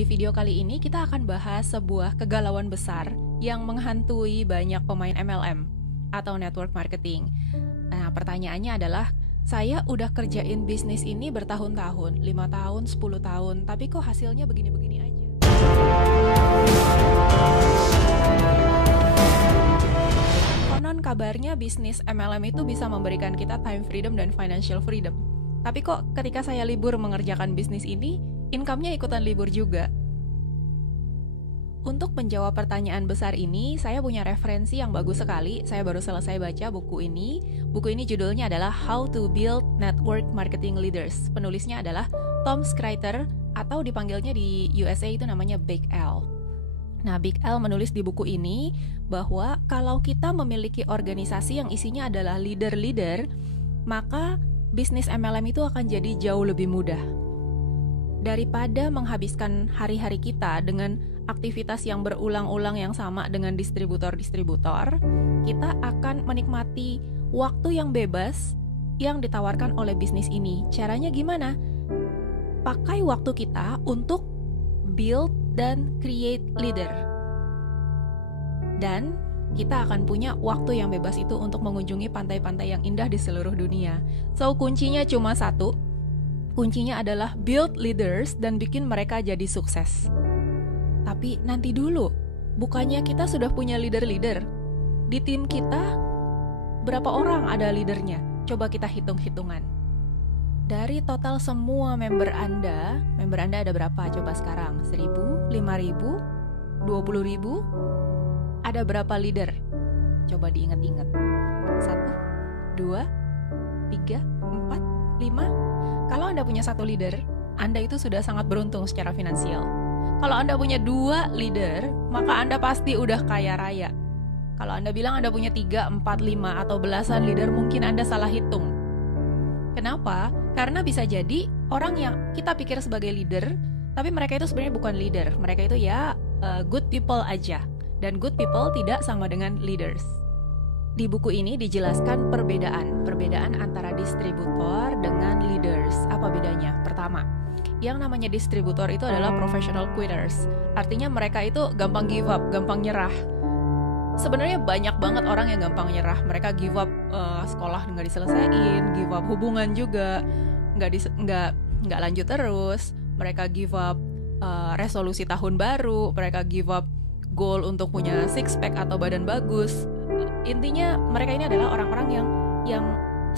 Di video kali ini kita akan bahas sebuah kegalauan besar yang menghantui banyak pemain MLM atau network marketing. Nah, pertanyaannya adalah, saya udah kerjain bisnis ini bertahun-tahun, 5 tahun, 10 tahun, tapi kok hasilnya begini-begini aja? Konon kabarnya bisnis MLM itu bisa memberikan kita time freedom dan financial freedom. Tapi kok ketika saya libur mengerjakan bisnis ini, income-nya ikutan libur juga. Untuk menjawab pertanyaan besar ini, saya punya referensi yang bagus sekali. Saya baru selesai baca buku ini. Buku ini judulnya adalah How to Build Network Marketing Leaders. Penulisnya adalah Tom Schreiter, atau dipanggilnya di USA itu namanya Big L. Nah, Big L menulis di buku ini bahwa kalau kita memiliki organisasi yang isinya adalah leader-leader, maka bisnis MLM itu akan jadi jauh lebih mudah. Daripada menghabiskan hari-hari kita dengan aktivitas yang berulang-ulang yang sama dengan distributor-distributor, kita akan menikmati waktu yang bebas yang ditawarkan oleh bisnis ini. Caranya gimana? Pakai waktu kita untuk build dan create leader. Dan kita akan punya waktu yang bebas itu untuk mengunjungi pantai-pantai yang indah di seluruh dunia. So, kuncinya cuma satu. Kuncinya adalah build leaders dan bikin mereka jadi sukses. Tapi nanti dulu, bukannya kita sudah punya leader-leader? Di tim kita, berapa orang ada leadernya? Coba kita hitung-hitungan. Dari total semua member Anda ada berapa coba sekarang? 1.000, 5.000, 20.000? Ada berapa leader? Coba diingat-ingat. 1, 2, 3, 4, 5. Kalau Anda punya 1 leader, Anda itu sudah sangat beruntung secara finansial. Kalau Anda punya 2 leader, maka Anda pasti udah kaya raya. Kalau Anda bilang Anda punya 3, 4, 5, atau belasan leader, mungkin Anda salah hitung. Kenapa? Karena bisa jadi orang yang kita pikir sebagai leader, tapi mereka itu sebenarnya bukan leader. Mereka itu good people aja. Dan good people tidak sama dengan leaders. Di buku ini dijelaskan perbedaan antara distributor dengan leaders. Apa bedanya? Pertama, yang namanya distributor itu adalah professional quitters. Artinya mereka itu gampang give up, gampang nyerah. Sebenarnya banyak banget orang yang gampang nyerah. Mereka give up sekolah nggak diselesain, give up hubungan juga nggak lanjut terus. Mereka give up resolusi tahun baru. Mereka give up goal untuk punya six pack atau badan bagus. Intinya mereka ini adalah orang-orang yang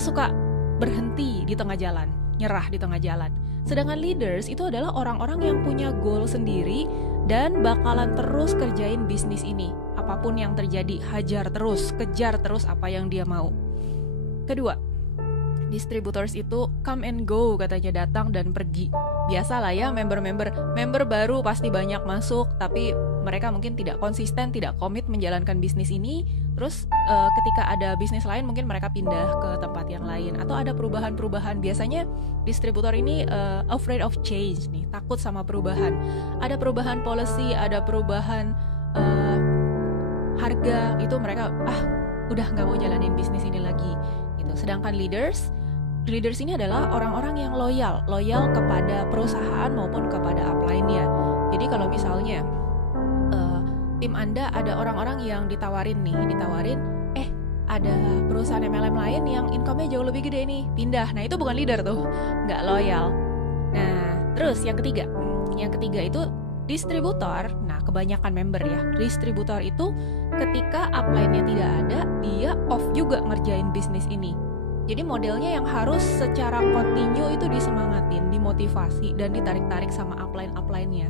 suka berhenti di tengah jalan, nyerah di tengah jalan. Sedangkan leaders itu adalah orang-orang yang punya goal sendiri dan bakalan terus kerjain bisnis ini. Apapun yang terjadi, hajar terus, kejar terus apa yang dia mau. Kedua, distributors itu come and go, katanya, datang dan pergi. Biasalah ya, member baru pasti banyak masuk, tapi mereka mungkin tidak konsisten, tidak komit menjalankan bisnis ini. Terus ketika ada bisnis lain, mungkin mereka pindah ke tempat yang lain, atau ada perubahan-perubahan. Biasanya distributor ini afraid of change nih, takut sama perubahan. Ada perubahan policy, ada perubahan harga, itu mereka udah nggak mau jalanin bisnis ini lagi gitu. Sedangkan leaders ini adalah orang-orang yang loyal kepada perusahaan maupun kepada upline-nya. Jadi kalau misalnya tim Anda ada orang-orang yang ditawarin ada perusahaan MLM lain yang income-nya jauh lebih gede nih, pindah. Nah, itu bukan leader tuh, nggak loyal. Nah, terus yang ketiga itu distributor. Nah, kebanyakan member ya, distributor itu ketika upline-nya tidak ada, dia off juga ngerjain bisnis ini. Jadi modelnya yang harus secara kontinu itu disemangatin, dimotivasi, dan ditarik-tarik sama upline-nya.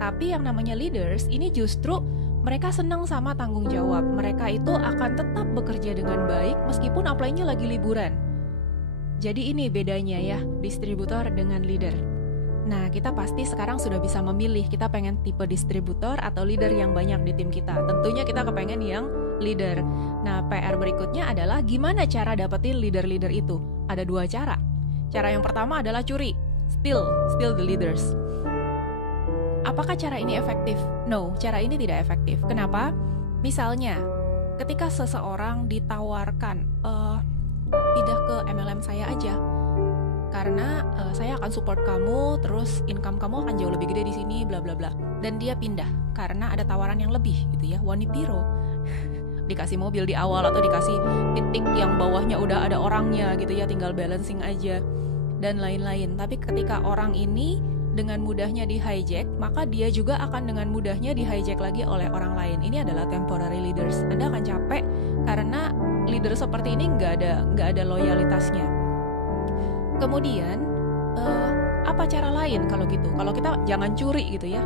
Tapi yang namanya leaders, ini justru mereka senang sama tanggung jawab. Mereka itu akan tetap bekerja dengan baik meskipun upline-nya lagi liburan. Jadi ini bedanya ya, distributor dengan leader. Nah, kita pasti sekarang sudah bisa memilih, kita pengen tipe distributor atau leader yang banyak di tim kita. Tentunya kita kepengen yang leader. Nah, PR berikutnya adalah gimana cara dapetin leader-leader itu? Ada 2 cara. Cara yang pertama adalah curi, steal the leaders. Apakah cara ini efektif? No, cara ini tidak efektif. Kenapa? Misalnya, ketika seseorang ditawarkan, pindah ke MLM saya aja, karena saya akan support kamu, terus income kamu akan jauh lebih gede di sini, bla bla bla. Dan dia pindah karena ada tawaran yang lebih gitu ya, Wanipiro. Dikasih mobil di awal atau dikasih titik yang bawahnya udah ada orangnya gitu ya, tinggal balancing aja dan lain-lain. Tapi ketika orang ini dengan mudahnya di hijack, maka dia juga akan dengan mudahnya di hijack lagi oleh orang lain. Ini adalah temporary leaders. Anda akan capek karena leader seperti ini nggak ada loyalitasnya. Kemudian apa cara lain kalau gitu? Kalau kita jangan curi gitu ya.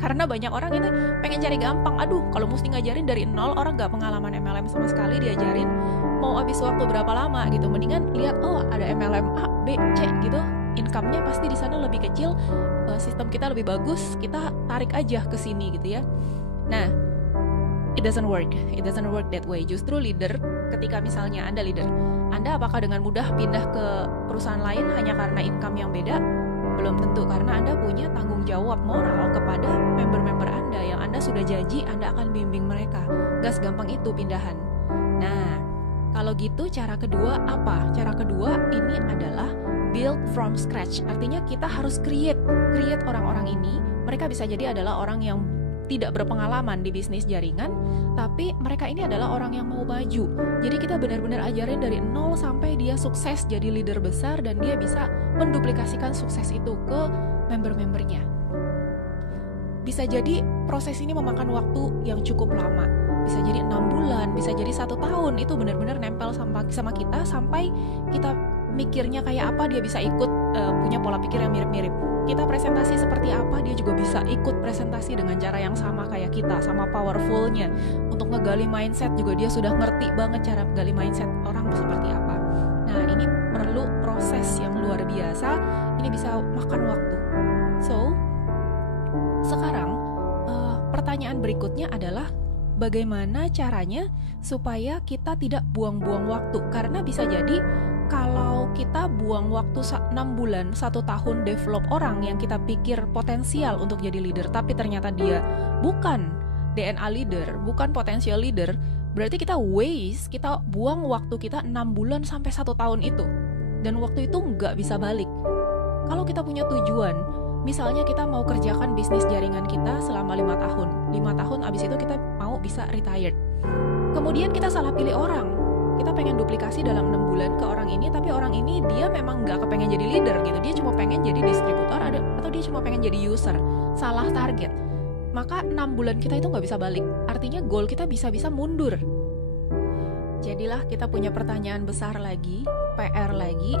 Karena banyak orang itu pengen cari gampang. Aduh, kalau mesti ngajarin dari nol, orang gak pengalaman MLM sama sekali, diajarin mau habis waktu berapa lama gitu. Mendingan lihat, oh ada MLM A, B, C gitu, income-nya pasti di sana lebih kecil, sistem kita lebih bagus, kita tarik aja ke sini gitu ya. Nah, it doesn't work that way. Justru leader, ketika misalnya Anda leader, Anda apakah dengan mudah pindah ke perusahaan lain hanya karena income yang beda? Belum tentu, karena Anda punya tanggung jawab moral kepada member-member Anda yang Anda sudah janji Anda akan bimbing mereka. Gak segampang itu pindahan. Nah, kalau gitu cara kedua apa? Cara kedua ini adalah build from scratch. Artinya kita harus create orang-orang ini. Mereka bisa jadi adalah orang yang tidak berpengalaman di bisnis jaringan, tapi mereka ini adalah orang yang mau maju. Jadi kita benar-benar ajarin dari nol sampai dia sukses jadi leader besar dan dia bisa menduplikasikan sukses itu ke member-membernya. Bisa jadi proses ini memakan waktu yang cukup lama. Bisa jadi 6 bulan, bisa jadi 1 tahun. Itu benar-benar nempel sama kita sampai kita mikirnya kayak apa dia bisa ikut, punya pola pikir yang mirip-mirip. Kita presentasi seperti apa dia juga bisa ikut presentasi dengan cara yang sama kayak kita, sama powerfulnya. Untuk ngegali mindset juga dia sudah ngerti banget cara gali mindset orang seperti apa. Nah, ini perlu proses yang luar biasa. Ini bisa makan waktu. So, sekarang pertanyaan berikutnya adalah bagaimana caranya supaya kita tidak buang-buang waktu. Karena bisa jadi kalau kita buang waktu 6 bulan, 1 tahun develop orang yang kita pikir potensial untuk jadi leader, tapi ternyata dia bukan DNA leader, bukan potensial leader, berarti kita waste, kita buang waktu kita 6 bulan sampai 1 tahun itu. Dan waktu itu nggak bisa balik. Kalau kita punya tujuan, misalnya kita mau kerjakan bisnis jaringan kita selama 5 tahun. 5 tahun abis itu kita mau bisa retired. Kemudian kita salah pilih orang. Kita pengen duplikasi dalam 6 bulan ke orang ini, tapi orang ini dia memang nggak kepengen jadi leader gitu. Dia cuma pengen jadi distributor atau dia cuma pengen jadi user. Salah target. Maka 6 bulan kita itu nggak bisa balik. Artinya goal kita bisa-bisa mundur. Jadilah kita punya pertanyaan besar lagi, PR lagi.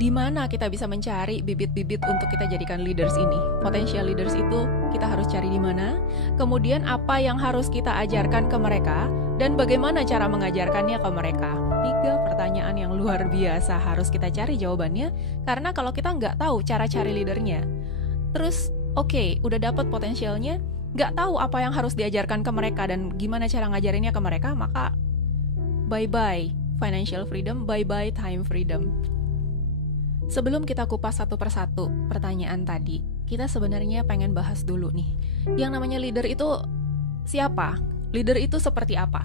Di mana kita bisa mencari bibit-bibit untuk kita jadikan leaders ini? Potential leaders itu kita harus cari di mana? Kemudian apa yang harus kita ajarkan ke mereka? Dan bagaimana cara mengajarkannya ke mereka? 3 pertanyaan yang luar biasa harus kita cari jawabannya. Karena kalau kita nggak tahu cara cari leadernya, terus udah dapat potensialnya, nggak tahu apa yang harus diajarkan ke mereka dan gimana cara ngajarinnya ke mereka, maka bye-bye financial freedom, bye-bye time freedom. Sebelum kita kupas satu persatu pertanyaan tadi, kita sebenarnya pengen bahas dulu nih. Yang namanya leader itu siapa? Leader itu seperti apa?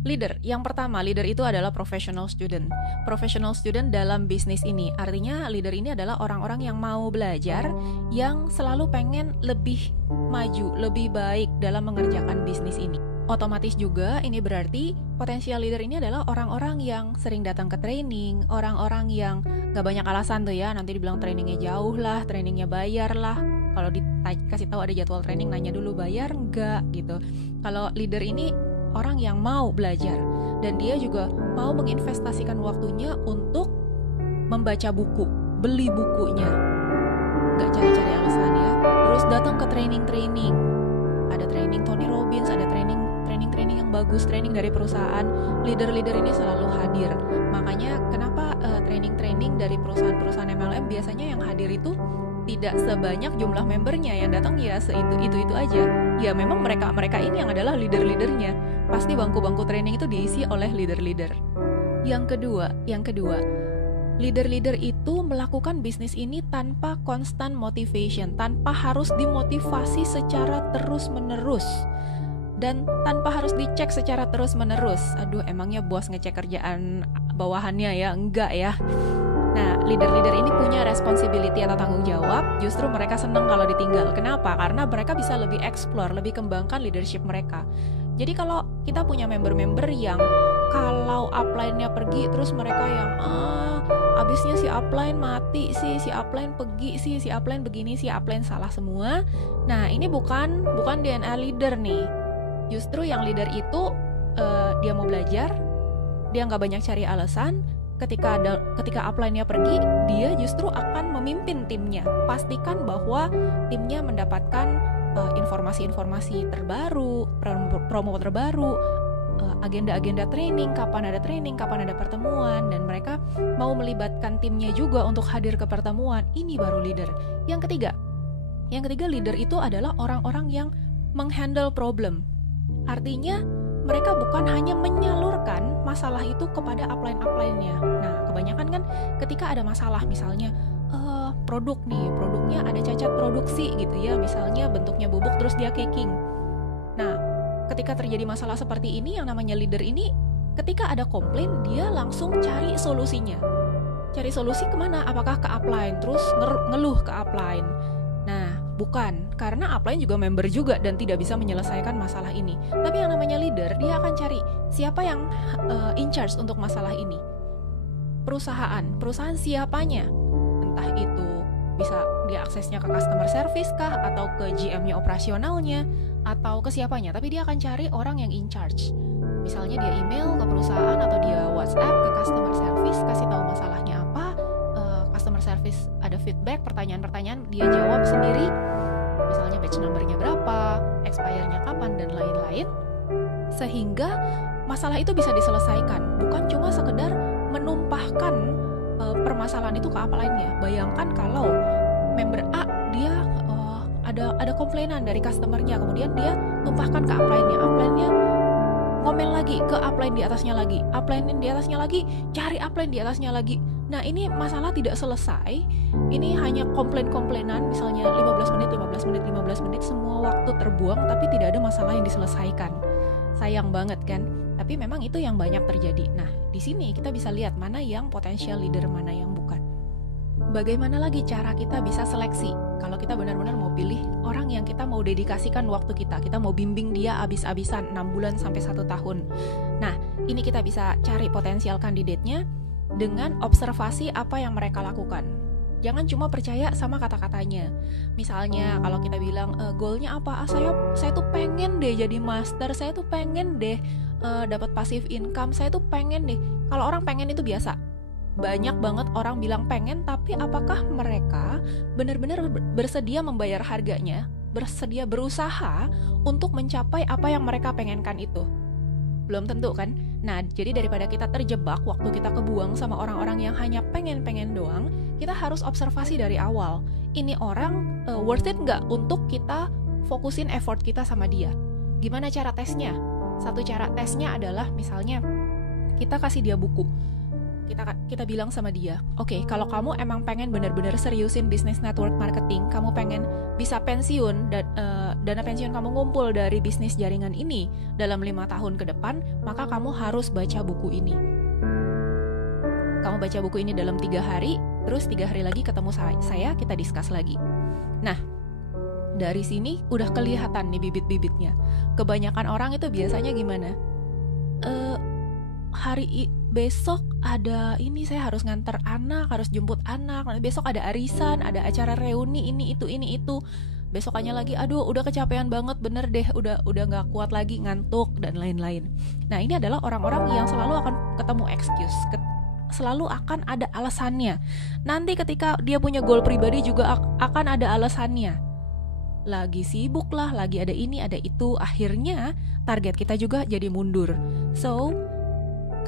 Leader, yang pertama, leader itu adalah professional student. Professional student dalam bisnis ini. Artinya leader ini adalah orang-orang yang mau belajar, yang selalu pengen lebih maju, lebih baik dalam mengerjakan bisnis ini. Otomatis juga ini berarti potensial leader ini adalah orang-orang yang sering datang ke training, orang-orang yang gak banyak alasan tuh ya, nanti dibilang trainingnya jauh lah, trainingnya bayar lah. Kalau dikasih tahu ada jadwal training, nanya dulu bayar nggak gitu. Kalau leader ini orang yang mau belajar dan dia juga mau menginvestasikan waktunya untuk membaca buku, beli bukunya, nggak cari-cari alasan ya. Terus datang ke training-training, ada training Tony Robbins, ada training yang bagus, training dari perusahaan. Leader-leader ini selalu hadir. Makanya kenapa training-training dari perusahaan-perusahaan MLM biasanya yang hadir itu tidak sebanyak jumlah membernya, yang datang ya itu aja. Ya memang mereka ini yang adalah leader-leadernya. Pasti bangku-bangku training itu diisi oleh leader-leader. Yang kedua, leader-leader itu melakukan bisnis ini tanpa constant motivation, tanpa harus dimotivasi secara terus-menerus. Dan tanpa harus dicek secara terus-menerus. Aduh, emangnya bos ngecek kerjaan bawahannya ya? Enggak ya. Nah, leader-leader ini punya responsibility atau tanggung jawab, justru mereka senang kalau ditinggal. Kenapa? Karena mereka bisa lebih explore, lebih kembangkan leadership mereka. Jadi kalau kita punya member-member yang kalau upline-nya pergi, terus mereka yang abisnya si upline mati sih, si upline pergi sih, si upline begini, si upline salah semua. Nah, ini bukan DNA leader nih. Justru yang leader itu dia mau belajar, dia nggak banyak cari alasan. Ketika upline-nya pergi, dia justru akan memimpin timnya. Pastikan bahwa timnya mendapatkan informasi-informasi terbaru, promo terbaru, agenda-agenda training, kapan ada pertemuan, dan mereka mau melibatkan timnya juga untuk hadir ke pertemuan. Ini baru leader. Yang ketiga leader itu adalah orang-orang yang menghandle problem. Artinya mereka bukan hanya menyalurkan masalah itu kepada upline-nya. Nah, kebanyakan kan ketika ada masalah, misalnya produknya ada cacat produksi gitu ya, misalnya bentuknya bubuk terus dia caking. Nah, ketika terjadi masalah seperti ini, yang namanya leader ini ketika ada komplain, dia langsung cari solusinya. Cari solusi kemana? Apakah ke upline, terus ngeluh ke upline? Nah, bukan, karena upline juga member juga dan tidak bisa menyelesaikan masalah ini. Tapi yang namanya leader, dia akan cari siapa yang in charge untuk masalah ini. Perusahaan siapanya? Entah itu bisa dia aksesnya ke customer service kah, atau ke GM-nya operasionalnya, atau ke siapanya. Tapi dia akan cari orang yang in charge. Misalnya dia email ke perusahaan atau dia WhatsApp ke customer service, kasih tahu masalahnya apa. Customer service ada feedback, pertanyaan-pertanyaan dia jawab sendiri. Misalnya batch number-nya berapa, expire-nya kapan, dan lain-lain. Sehingga masalah itu bisa diselesaikan. Bukan cuma sekedar menumpahkan permasalahan itu ke upline-nya. Bayangkan kalau member A dia ada komplainan dari customer-nya, kemudian dia tumpahkan ke upline-nya. Upline-nya ngomel lagi ke upline di atasnya lagi, upline di atasnya lagi, cari upline di atasnya lagi. Nah, ini masalah tidak selesai. Ini hanya komplainan, misalnya 15 menit, semua waktu terbuang tapi tidak ada masalah yang diselesaikan. Sayang banget kan? Tapi memang itu yang banyak terjadi. Nah, di sini kita bisa lihat mana yang potensial leader, mana yang bukan. Bagaimana lagi cara kita bisa seleksi? Kalau kita benar-benar mau pilih orang yang kita mau dedikasikan waktu kita mau bimbing dia abis-abisan 6 bulan sampai 1 tahun. Nah, ini kita bisa cari potensial kandidatnya dengan observasi apa yang mereka lakukan. Jangan cuma percaya sama kata-katanya. Misalnya kalau kita bilang goalnya apa? Saya tuh pengen deh jadi master, saya tuh pengen deh dapat passive income, saya tuh pengen deh. Kalau orang pengen itu biasa. Banyak banget orang bilang pengen, tapi apakah mereka benar-benar bersedia membayar harganya, bersedia berusaha untuk mencapai apa yang mereka pengenkan itu? Belum tentu kan? Nah, jadi daripada kita terjebak waktu kita kebuang sama orang-orang yang hanya pengen-pengen doang, kita harus observasi dari awal. Ini orang worth it nggak untuk kita fokusin effort kita sama dia? Gimana cara tesnya? Satu cara tesnya adalah misalnya kita kasih dia buku. Kita bilang sama dia, oke, kalau kamu emang pengen benar-benar seriusin bisnis network marketing, kamu pengen bisa pensiun, dana pensiun kamu ngumpul dari bisnis jaringan ini dalam 5 tahun ke depan, maka kamu harus baca buku ini. Kamu baca buku ini dalam 3 hari, terus 3 hari lagi ketemu saya, kita discuss lagi. Nah, dari sini udah kelihatan nih bibit-bibitnya. Kebanyakan orang itu biasanya gimana? Besok ada ini, saya harus nganter anak, harus jemput anak. Besok ada arisan, ada acara reuni, ini itu. Besokannya lagi, aduh udah kecapean banget, bener deh, udah gak kuat lagi, ngantuk, dan lain-lain. Nah, ini adalah orang-orang yang selalu akan ketemu excuse, selalu akan ada alasannya. Nanti ketika dia punya goal pribadi juga akan ada alasannya. Lagi sibuk lah, lagi ada ini, ada itu. Akhirnya target kita juga jadi mundur. So,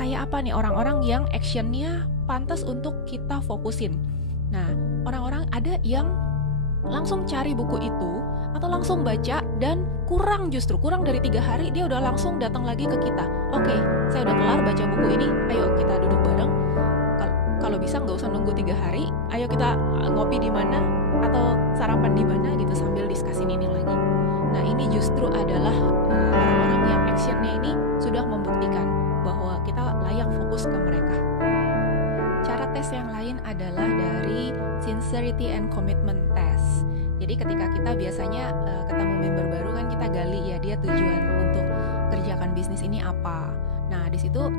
kayak apa nih orang-orang yang actionnya pantas untuk kita fokusin? Nah, orang-orang ada yang langsung cari buku itu atau langsung baca dan kurang dari 3 hari dia udah langsung datang lagi ke kita. Oke, saya udah kelar baca buku ini, ayo kita duduk bareng. Kalau bisa nggak usah nunggu 3 hari, ayo kita ngopi di mana atau sarapan di mana gitu sambil diskusin ini lagi. Nah, ini justru adalah orang-orang yang actionnya ini sudah membuktikan bahwa kita layak fokus ke mereka. Cara tes yang lain adalah sincerity and commitment test. Jadi ketika kita biasanya ketemu member baru kan kita gali ya dia tujuan untuk kerjakan bisnis ini apa. Nah di situ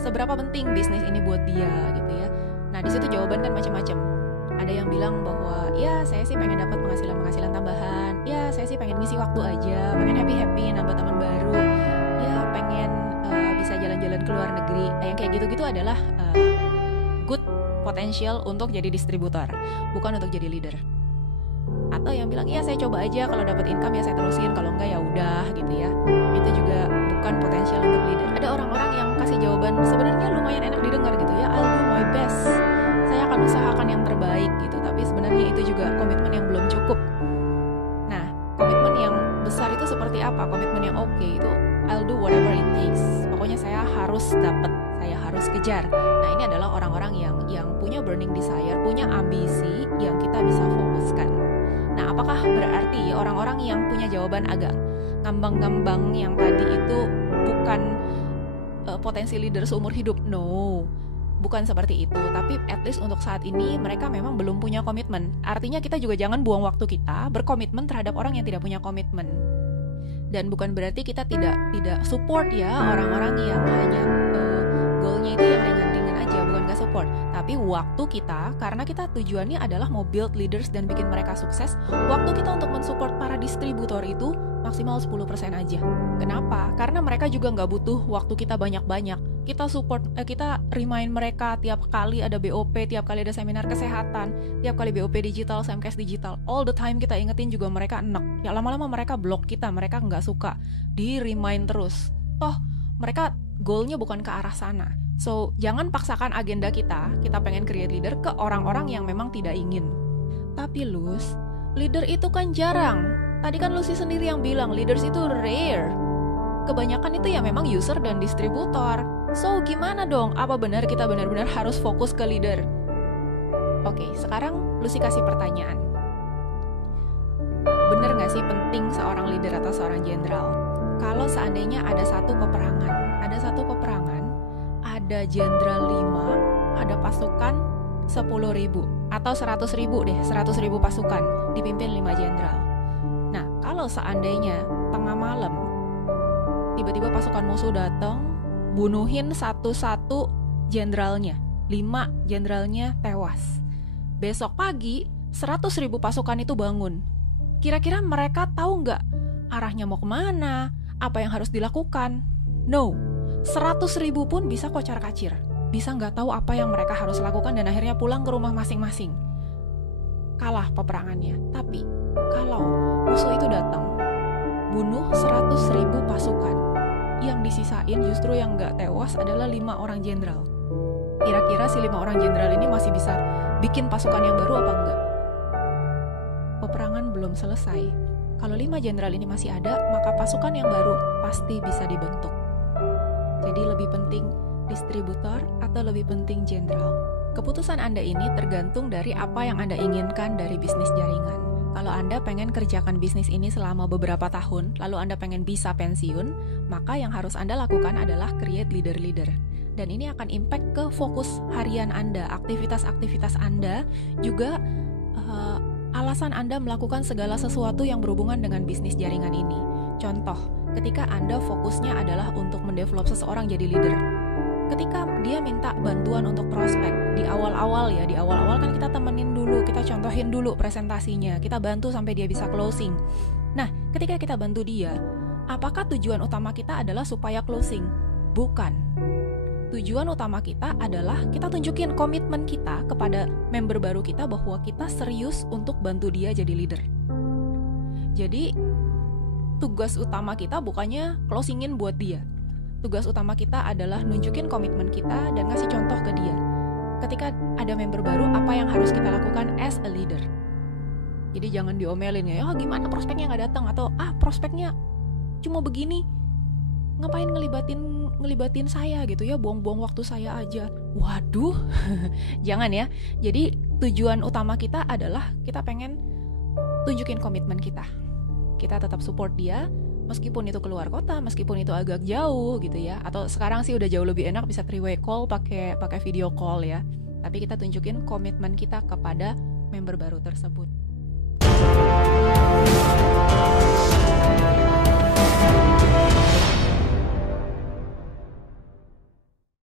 seberapa penting bisnis ini buat dia gitu ya. Nah di situ jawaban kan macam-macam. Ada yang bilang bahwa ya saya sih pengen dapat penghasilan tambahan, ya saya sih pengen ngisi waktu aja, pengen happy nambah teman baru, ya pengen bisa jalan-jalan ke luar negeri. Nah yang kayak gitu-gitu adalah good potential untuk jadi distributor, bukan untuk jadi leader. Atau yang bilang ya saya coba aja, kalau dapat income ya saya terusin, kalau enggak ya udah gitu ya. Itu juga bukan potensial untuk leader. Ada orang-orang yang kasih jawaban sebenarnya lumayan enak didengar gitu ya, I'll do my best, saya akan usahakan yang terbaik gitu. Tapi sebenarnya itu juga komitmen yang belum cukup. Nah komitmen yang besar itu seperti apa? Komitmen yang oke itu I'll do whatever it takes, pokoknya saya harus dapat, saya harus kejar. Nah ini adalah orang-orang yang punya burning desire, punya ambisi yang kita bisa fokuskan. Nah apakah berarti orang-orang yang punya jawaban agak ngambang-ngambang yang tadi itu bukan potensi leader seumur hidup? No, bukan seperti itu. Tapi at least untuk saat ini mereka memang belum punya komitmen. Artinya kita juga jangan buang waktu kita berkomitmen terhadap orang yang tidak punya komitmen. Dan bukan berarti kita tidak support ya orang-orang yang hanya goalnya itu yang ringan-ringan aja, bukan gak support. Tapi waktu kita, karena kita tujuannya adalah mau build leaders dan bikin mereka sukses, waktu kita untuk mensupport para distributor itu maksimal 10% aja. Kenapa? Karena mereka juga gak butuh waktu kita banyak-banyak. Kita support, kita remind mereka tiap kali ada BOP, tiap kali ada seminar kesehatan, tiap kali BOP digital, Samcast digital, all the time kita ingetin juga mereka enak. Ya lama-lama mereka block kita, mereka gak suka di remind terus. Toh mereka goalnya bukan ke arah sana. So jangan paksakan agenda kita pengen create leader ke orang-orang yang memang tidak ingin. Tapi Luz, leader itu kan jarang. Tadi kan Lucy sendiri yang bilang leaders itu rare. Kebanyakan itu ya memang user dan distributor. So gimana dong? Apa benar kita benar-benar harus fokus ke leader? Oke, sekarang Lucy kasih pertanyaan. Bener gak sih penting seorang leader atau seorang jenderal? Kalau seandainya ada satu peperangan, ada jenderal 5, ada pasukan 10.000 atau 100.000 deh, 100.000 pasukan dipimpin 5 jenderal. Nah, kalau seandainya tengah malam tiba-tiba pasukan musuh datang, bunuhin satu-satu jenderalnya, 5 jenderalnya tewas. Besok pagi 100.000 pasukan itu bangun. Kira-kira mereka tahu nggak arahnya mau kemana, apa yang harus dilakukan? No, 100.000 pun bisa kocar-kacir, bisa nggak tahu apa yang mereka harus lakukan dan akhirnya pulang ke rumah masing-masing. Kalah peperangannya. Tapi kalau musuh itu datang, bunuh 100.000 pasukan, yang disisain justru yang nggak tewas adalah 5 orang jenderal. Kira-kira si 5 orang jenderal ini masih bisa bikin pasukan yang baru apa enggak? Peperangan belum selesai. Kalau 5 jenderal ini masih ada, maka pasukan yang baru pasti bisa dibentuk. Jadi lebih penting distributor atau lebih penting jenderal? Keputusan Anda ini tergantung dari apa yang Anda inginkan dari bisnis jaringan. Kalau Anda pengen kerjakan bisnis ini selama beberapa tahun, lalu Anda pengen bisa pensiun, maka yang harus Anda lakukan adalah create leader-leader. Dan ini akan impact ke fokus harian Anda, aktivitas-aktivitas Anda, juga alasan Anda melakukan segala sesuatu yang berhubungan dengan bisnis jaringan ini. Contoh, ketika Anda fokusnya adalah untuk mendevelop seseorang jadi leader. Ketika dia minta bantuan untuk prospek, di awal-awal kan kita temenin dulu, kita contohin dulu presentasinya, kita bantu sampai dia bisa closing. Nah, ketika kita bantu dia, apakah tujuan utama kita adalah supaya closing? Bukan. Tujuan utama kita adalah kita tunjukin komitmen kita kepada member baru kita bahwa kita serius untuk bantu dia jadi leader. Jadi, tugas utama kita bukannya closingin buat dia. Tugas utama kita adalah nunjukin komitmen kita dan ngasih contoh ke dia. Ketika ada member baru, apa yang harus kita lakukan as a leader? Jadi jangan diomelin ya, gimana prospeknya nggak datang, atau prospeknya cuma begini, ngapain ngelibatin saya gitu ya, buang-buang waktu saya aja. Waduh, jangan ya. Jadi tujuan utama kita adalah kita pengen tunjukin komitmen kita. Kita tetap support dia, meskipun itu keluar kota, meskipun itu agak jauh gitu ya. Atau sekarang sih udah jauh lebih enak bisa 3-way call, pakai video call ya. Tapi kita tunjukin komitmen kita kepada member baru tersebut.